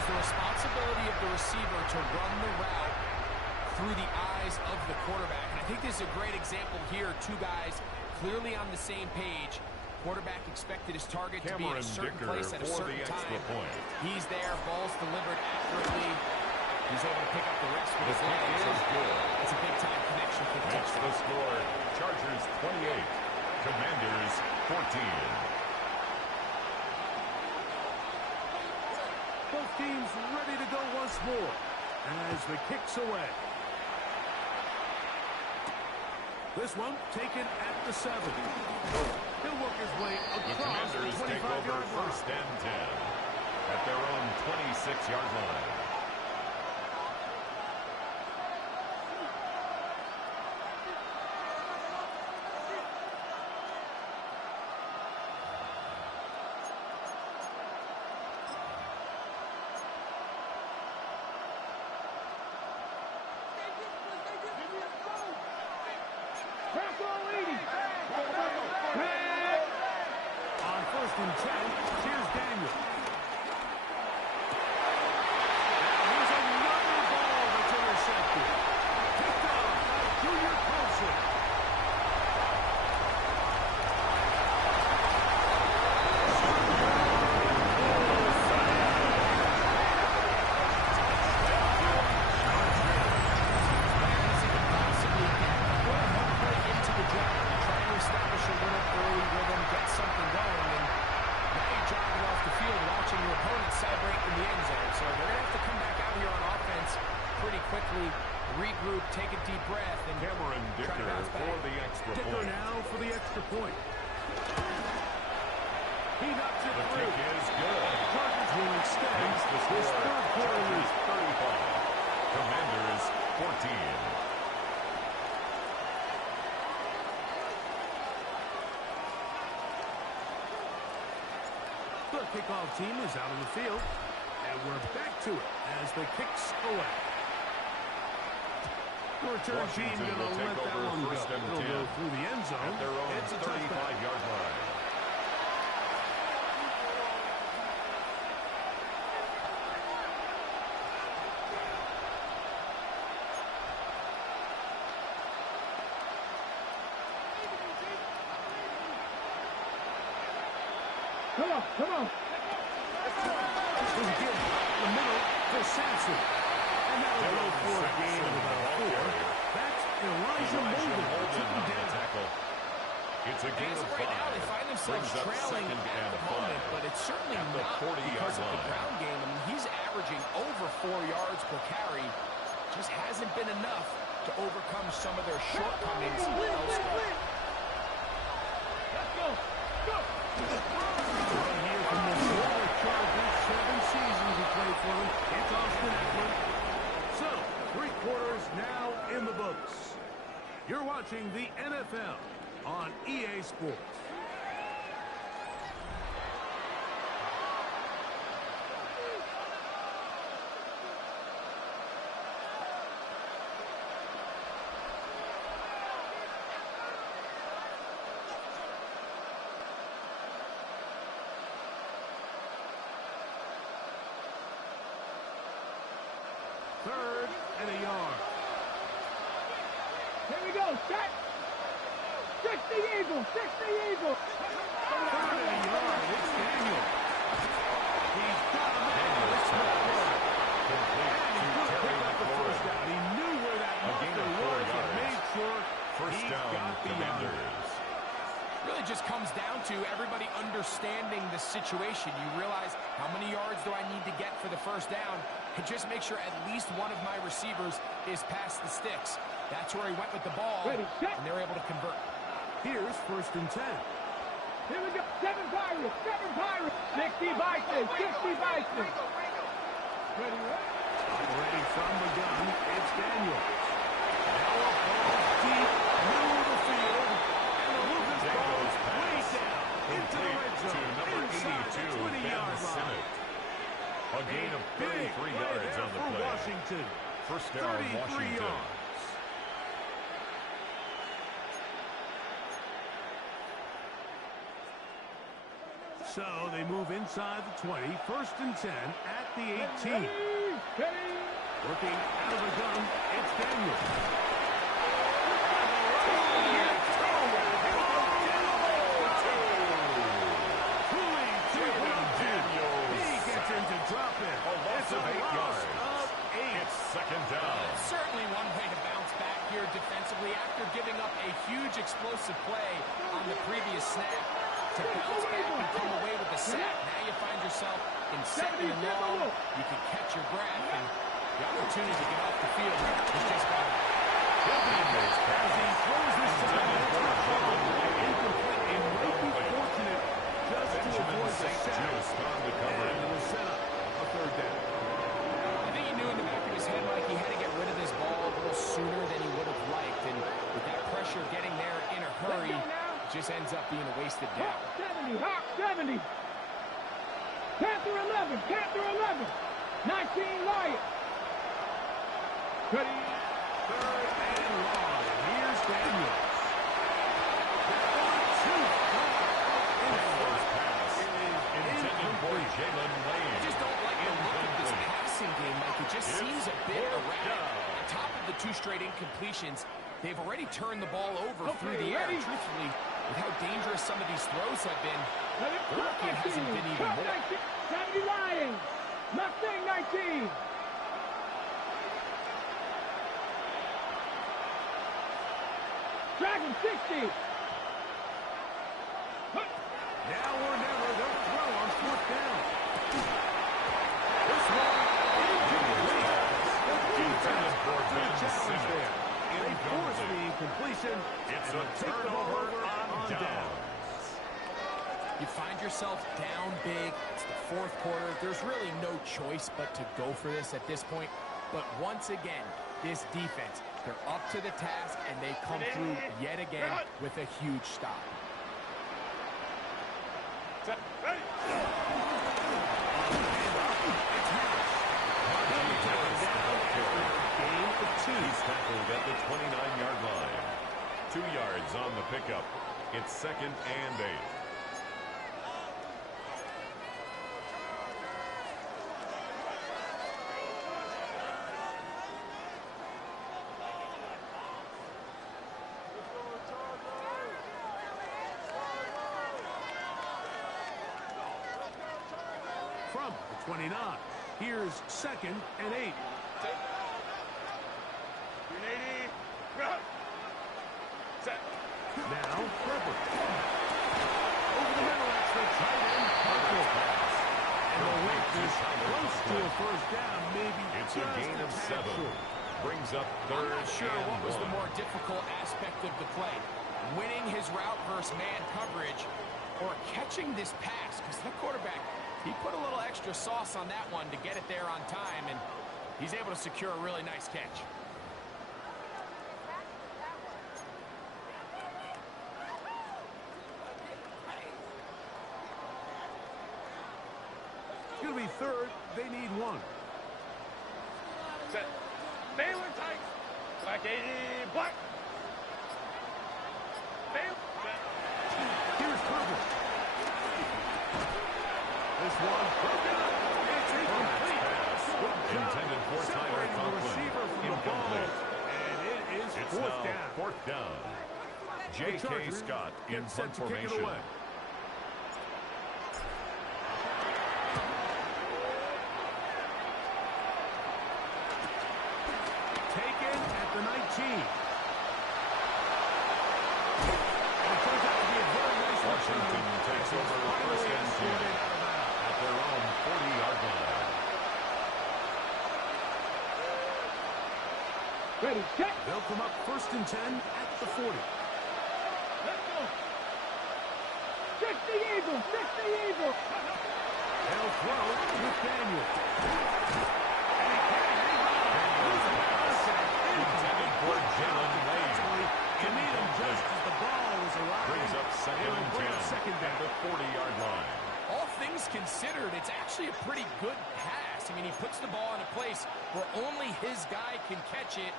Responsibility of the receiver to run the route through the eyes of the quarterback. And I think this is a great example here. Two guys clearly on the same page. Quarterback expected his target to be in a certain place at a certain time. He's there, ball's delivered accurately. He's able to pick up the rest with his legs. Is good. It's a big-time connection for the That's the score. Chargers 28, Commanders 14. Both teams ready to go once more as the kick's away. This one taken at the 7. He'll work his way The across the Commanders take 25-yard over line. first and 10 at their own 26-yard line. On first and 10, here's Daniel. Now here's another ball that's intercepted. Picked off by Junior Colson. into the drive, trying to establish a little early rhythm, get something going, and now you're jogging off the field watching your opponent celebrate in the end zone. So they're going to have to come back out here on offense pretty quickly, regroup, take a deep breath, and Cameron try to Dicker bounce back. for the extra Dicker point. now for the extra point. He knocks it The through. kick is good. Chargers will extend That's the this score. third quarter lead. Chargers 35, Commanders 14. The kickoff team is out on the field, and we're back to it as the kick's away. The return team Washington going will to take let that over one go. first and It'll 10 go through the end zone. At their own It's a touchback. 35-yard line. Come on, come on. This is a give in the middle for Sampson. And that'll go for a gain of about 4. That's Elijah Molden. Holden Took him on the down. tackle. It's a gain As of of right now, they 5. find themselves Brings up trailing second at and the moment, 5. but it's certainly At the not 40-yard because of the line. ground game. I mean, he's averaging over 4 yards per carry. Just hasn't been enough to overcome some of their shortcomings elsewhere. Let's go. Go. Right here from the Florida Chargers, 7 seasons he played for them. It's Austin Eckler. So, 3 quarters now in the books. You're watching the NFL on EA Sports. Third and a yard. Here we go. Set. 60 Eagles. 60 Eagles. Third and a yard. It's Daniel. He's got him there. It's McCord. Complete And he to could Terry pick up the McLaurin. first down. He knew where that A gain marker of 4 was and yards. made sure First he down, got the yard. Commanders. Really just comes down to everybody understanding the situation. You realize how many yards do I need to get for the first down, and just make sure at least one of my receivers is past the sticks. That's where he went with the ball, Ready, set. and they're able to convert. Here's first and 10. Here we go. 7 Pirates. 7 Pirates. 60 Bison. 60 Bison. Ready, ready. Operating from the gun, it's Daniel. Now a ball deep, middle of the field, and the Lucas There ball goes pass. way down into the red Complete to zone. number Inside the 82, 20-yard Ben line. Simmons. A gain of Big 33 play yards there on the for play. Washington. First down, 33 Washington. yards. So they move inside the 20, first and 10 at the 18. Ready. Working out of the gun, it's Daniel. He gets him to drop it. A loss It's of a 8 loss yards. of 8. It's after giving up a huge explosive play on the previous snap, to bounce back and come away with a sack. Now you find yourself in second and long. You can catch your breath, and the opportunity to get off the field is just gone. As he throws this time, incomplete. It might be fortunate just to avoid the sack. And it will set up a third down. I think he knew in the back of his head, Mike, he had to get rid of this ball a little sooner than he would have liked. And with that pressure getting there in a hurry, it just ends up being a wasted down. Hawk 70. Panther 11. Panther 11. 19 Lions. Ready. Third and long. Here's Daniels. I just don't like the look of this passing game, Mike. It just seems a bit erratic. On top of the 2 straight incompletions, they've already turned the ball over through the air. Truthfully, with how dangerous some of these throws have been, their lucky it hasn't been even more. 70 Lions. Mustang 19. Dragon 60. Now or never, they'll throw on 4th down. This one incomplete. Good challenge there. They force the incompletion. It's a turnover on downs. You find yourself down big. It's the 4th quarter. There's really no choice but to go for this at this point. But once again, this defense, they're up to the task, and they come through yet again with a huge stop. Ready. He's tackled at the 29-yard line. 2 yards on the pickup. It's 2nd and 8. From the 29, here's 2nd and 8. 380. Run. Set. Now, Purple. Over the middle, that's the tight end, Purple. And the width is close to a first down, maybe It's just a gain of 7. short. Brings up I'm 3rd not sure and what was 1. the more difficult aspect of the play. Winning his route versus man coverage or catching this pass, because the quarterback, he put a little extra sauce on that one to get it there on time, and he's able to secure a really nice catch. It's going to be 3rd. They need 1. Set. Baylor tight. Black 80. Black. Baylor. Set. Here's Purple. This one broken up. It's incomplete. Intended for Tyler Separating the Conklin. receiver from the ball. Incomplete. And it is It's 4th now down. 4th down. The J.K. Chargers Scott in get set punt to kick it formation. away. Taken at the 19. And it turns out to be a very nice Washington return. takes over Finally 1st and 10 escorted out of bounds. at their own 40-yard line. Ready, set. They'll come up 1st and 10 at the 40. Let's go. 60 Eagles. 60 Eagles. They'll throw with Daniel. And he can't hang on. Intended for Jalen Lane. To meet him just as the ball was arriving. Brings up 2nd It'll and bring 10 up 2nd at down. the 40-yard line. All things considered, it's actually a pretty good pass. I mean, he puts the ball in a place where only his guy can catch it.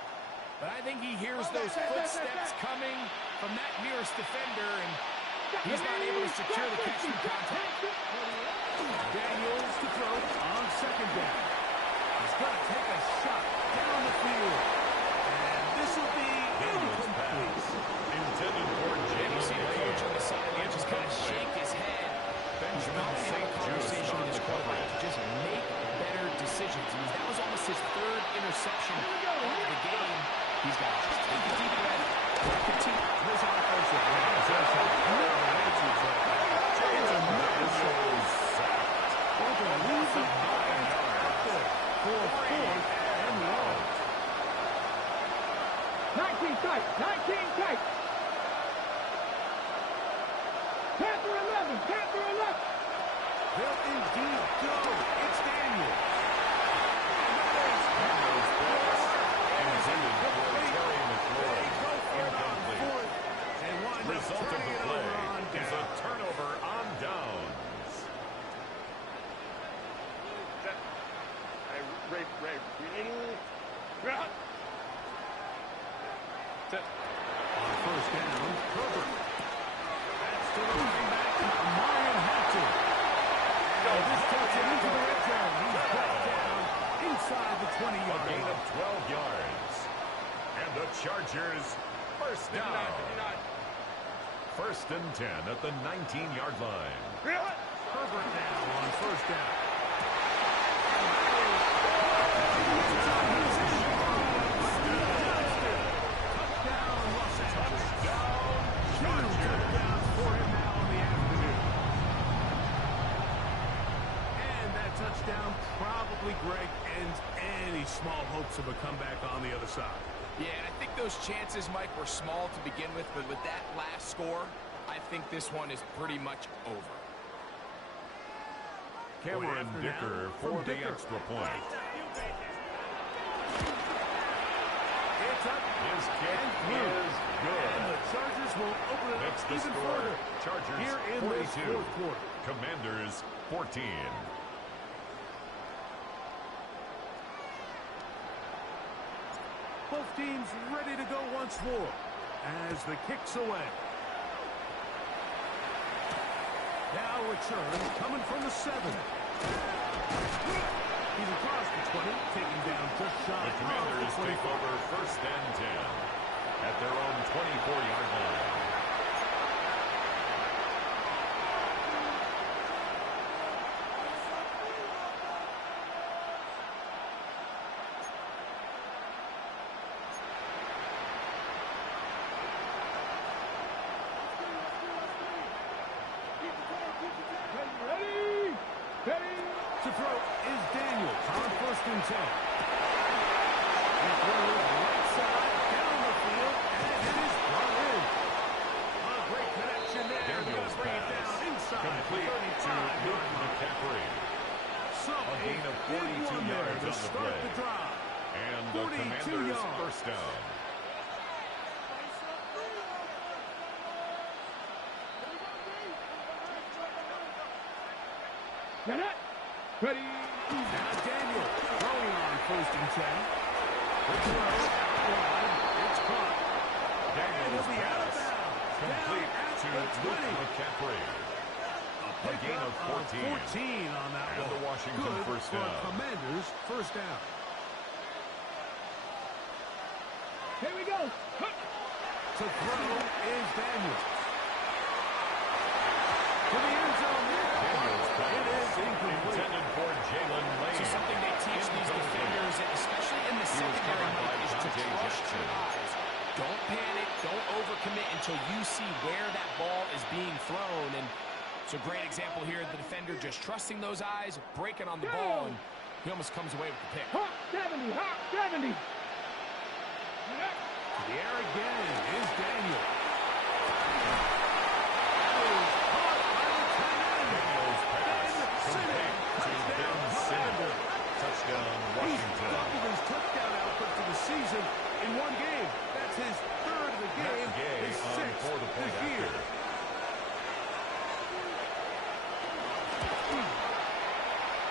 But I think he hears those footsteps coming from that nearest defender, and he's not able to secure the catch through contact. Daniels to throw on 2nd down. He's going to take a shot down the field. And this will be incomplete. Intended for And you Jalen see the coach on Lane. the sideline just kind of shake his head. He's probably having a conversation with his quarterback to just make better decisions. I mean, that was almost his 3rd interception of the game. He's got to just take a deep breath, This offensive line is never answered so far. It's another sack. They're going to lose the offense out there for 4th and long. 19 tight. 19 tight. Panther 11. Panther 11. They'll indeed go. It's Daniels. Intended for Terry McLaurin. Incomplete. Result of the play is a turnover on downs. Set. Hey, Ray. Set. On 1st down, Herbert. That's to the running back, Marion Hampton. And this takes it into the red zone. He's brought down inside the 20-yard A gain line. of 12 yards. And the Chargers, first down. 1st and 10 at the 19-yard line. Herbert now on 1st down. Touchdown, Los Angeles. Touchdowns for him now in the afternoon. And that touchdown probably, Greg, ends any small hopes of a comeback on the other side. Yeah, and I think those chances, Mike, were small to begin with, but with that last score, I think this one is pretty much over. Cameron Dicker for the extra point. It's up. His kick is good. And the Chargers will open it Makes up the even score. further Chargers here in 42. this 4th quarter. Commanders 14. Both teams ready to go once more as the kick's away. Now return coming from the 7. He's across the 20, taking down just shy. The Commanders take over 1st and 10 at their own 24-yard line. Ready. To throw is Daniels on 1st and 10. He throws right side down the field, and it is brought in. A great connection there. They're going to bring it down inside. Complete to Luke McCaffrey. So A gain of 42 yards to on the start play. the drive. And the 42 Commanders yards. first down. Get it. Ready. Now Daniels throwing on 1st and 10. The throw out wide. It's caught. Daniels It'll be out of pass bounds. complete Down to at the Luke 20. McCaffrey. A gain of 14. 14 on that And one. the Washington Good first for down. Commanders first down. Here we go. To throw is Daniels. To the end zone there. Daniels pass It is incomplete. intended for Jalen Lane. So something they teach these defenders, especially in the secondary, covered by Mike, is to Dante trust Jackson. your eyes. Don't panic. Don't overcommit until you see where that ball is being thrown. And it's a great example here. The defender just trusting those eyes, breaking on the ball, and he almost comes away with the pick. Hot 70. Hot 70. To the air again is Daniels. Daniels pass complete to Ben Simmons. Touchdown, He's Washington. doubled his touchdown output for the season in one game. That's his 3rd of the game. Matt Gay His on 6th for the point this year. after.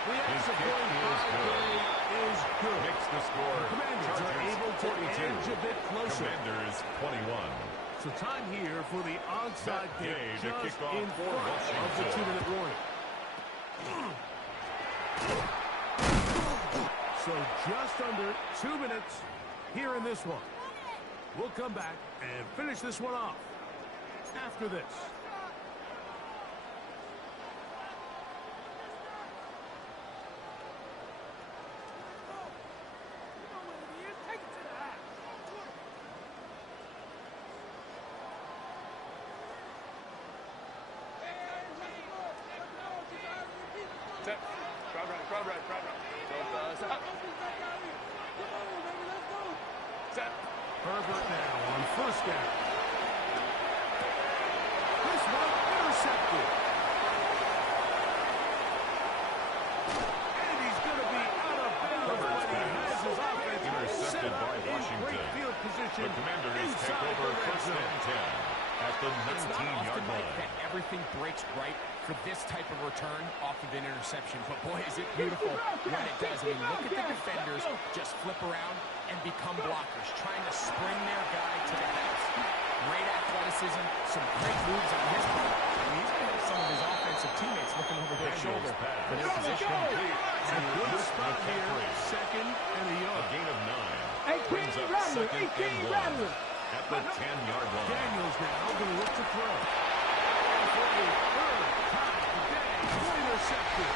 The His extra kick point is by good. Gay is good. Makes the score. Commanders are Chargers able to 42. edge a bit closer. Commanders 21. So time here for the onside Matt kick Gay to just kick off in for front of the Washington. 2-minute warning. So just under 2 minutes here in this one. We'll come back and finish this one off after this. Set. Crowd run, crowd run, crowd run. Set. Set. Herbert now on first down. This one intercepted. And he's going to be out of bounds, but he has his offense Intercepted by in Washington. great field position. The Commanders take inside over the red first zone. and 10 at the It's not 19-yard often, Mike, line. that everything breaks right for this type of return off of an interception. But boy, is it beautiful when it does. I mean, look at the defenders just flip around and become blockers, trying to spring their guy to the house. Great athleticism, some great moves on his part. I mean, he's going to have some of his offensive teammates looking over their shoulder for their position. And a good spot here. Second and a A yard. gain of 9. 18 Brings up Rattler, second 18 and 1 Rattler. at the 10-yard line. Daniels now going to look to throw. And for a third time today, intercepted.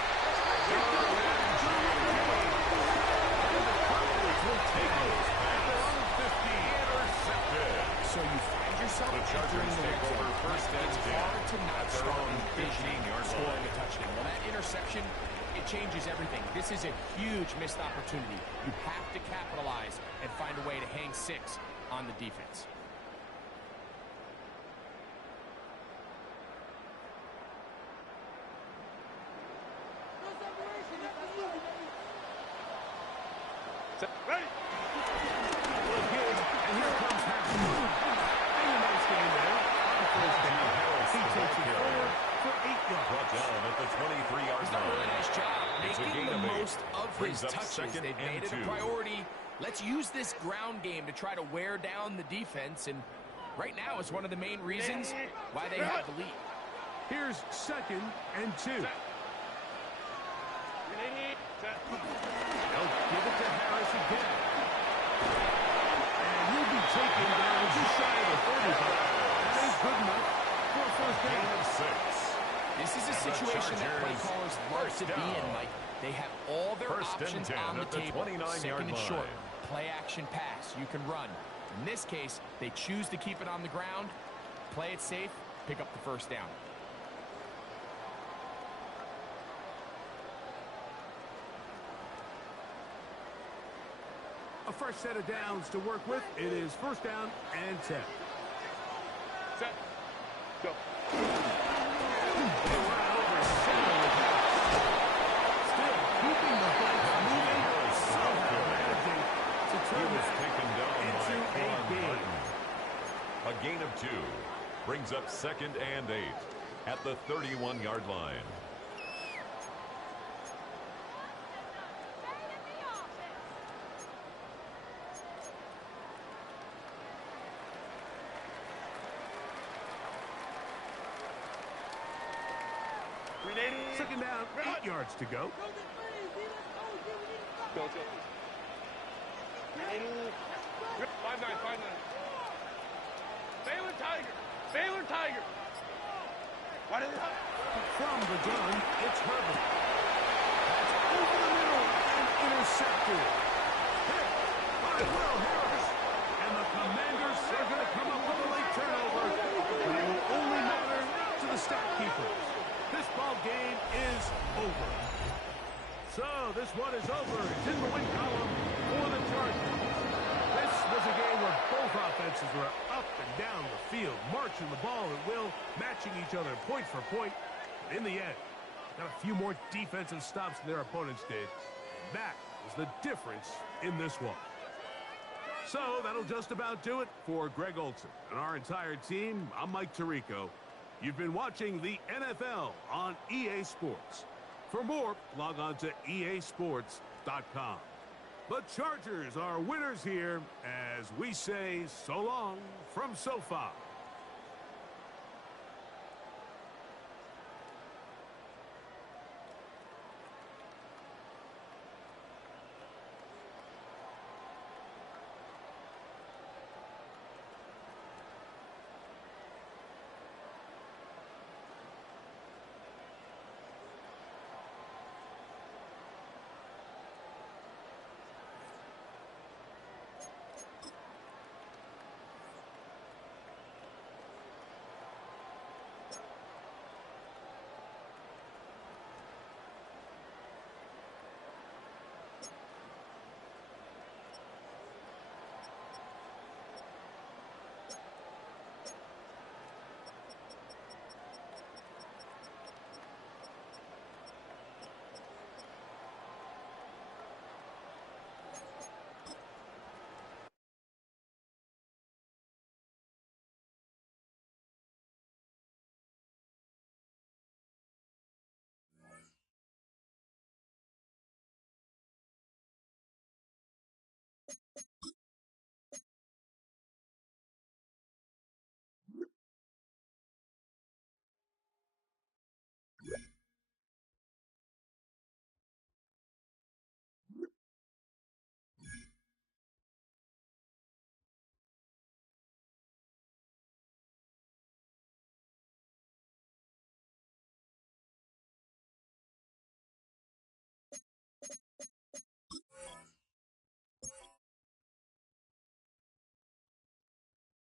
Will take it at their own 50. Intercepted. So you find yourself The Chargers entering the take red over zone. first and It's 10 hard to not at their start own envisioning 15-yard scoring line. a touchdown. Well, that interception, it changes everything. This is a huge missed opportunity. You have to capitalize and find a way to hang 6 on the defense. Set. Ready. Little gig, and here comes Harrison. And a nice game there. On first down. He takes it forward for 8 yards. Brought down at the 23-yard He's done a really line. nice job It's a making gain the of 8. most of Brings his up touches. second They've and made it 2. a priority. Let's use this ground game to try to wear down the defense, and right now it's one of the main reasons why they have the lead. Here's second and 2. Set. Set. They'll give it to Harris again. And he'll be taken down just shy of the 35. That is good enough for a first Gain down. of 6. This is a situation that play Chargers callers love to be in, down. Mike. They have all their First and options 10 on the at the table. 29-yard Second and short, line. play action pass. You can run. In this case, they choose to keep it on the ground, play it safe, pick up the first down. A fresh set of downs to work with. It is first down and 10. Set. Go. They run it over center with Harris. Still keeping the ball moving. Somehow managing to He turn was that taken down into by a Quan gain. Martin. A gain of 2 brings up second and 8 at the 31-yard line. Second down, 8 yards to go. Go, go. 5-9, 5-9. Baylor Tiger. Baylor Tiger. Why did they hide? From the gun, it's Herbert. That's over the middle and intercepted. Hit by Will Harris. And the Commanders are going to come up with a late turnover. But it will only matter to the stat keepers. This ball game is over. So this one is over. It's in the win column for the Chargers. This was a game where both offenses were up and down the field, marching the ball at will, matching each other point for point. In the end, got a few more defensive stops than their opponents did. That was the difference in this one. So that'll just about do it for Greg Olson and our entire team. I'm Mike Tirico. You've been watching the NFL on EA Sports. For more, log on to easports.com. The Chargers are winners here as we say so long from SoFi.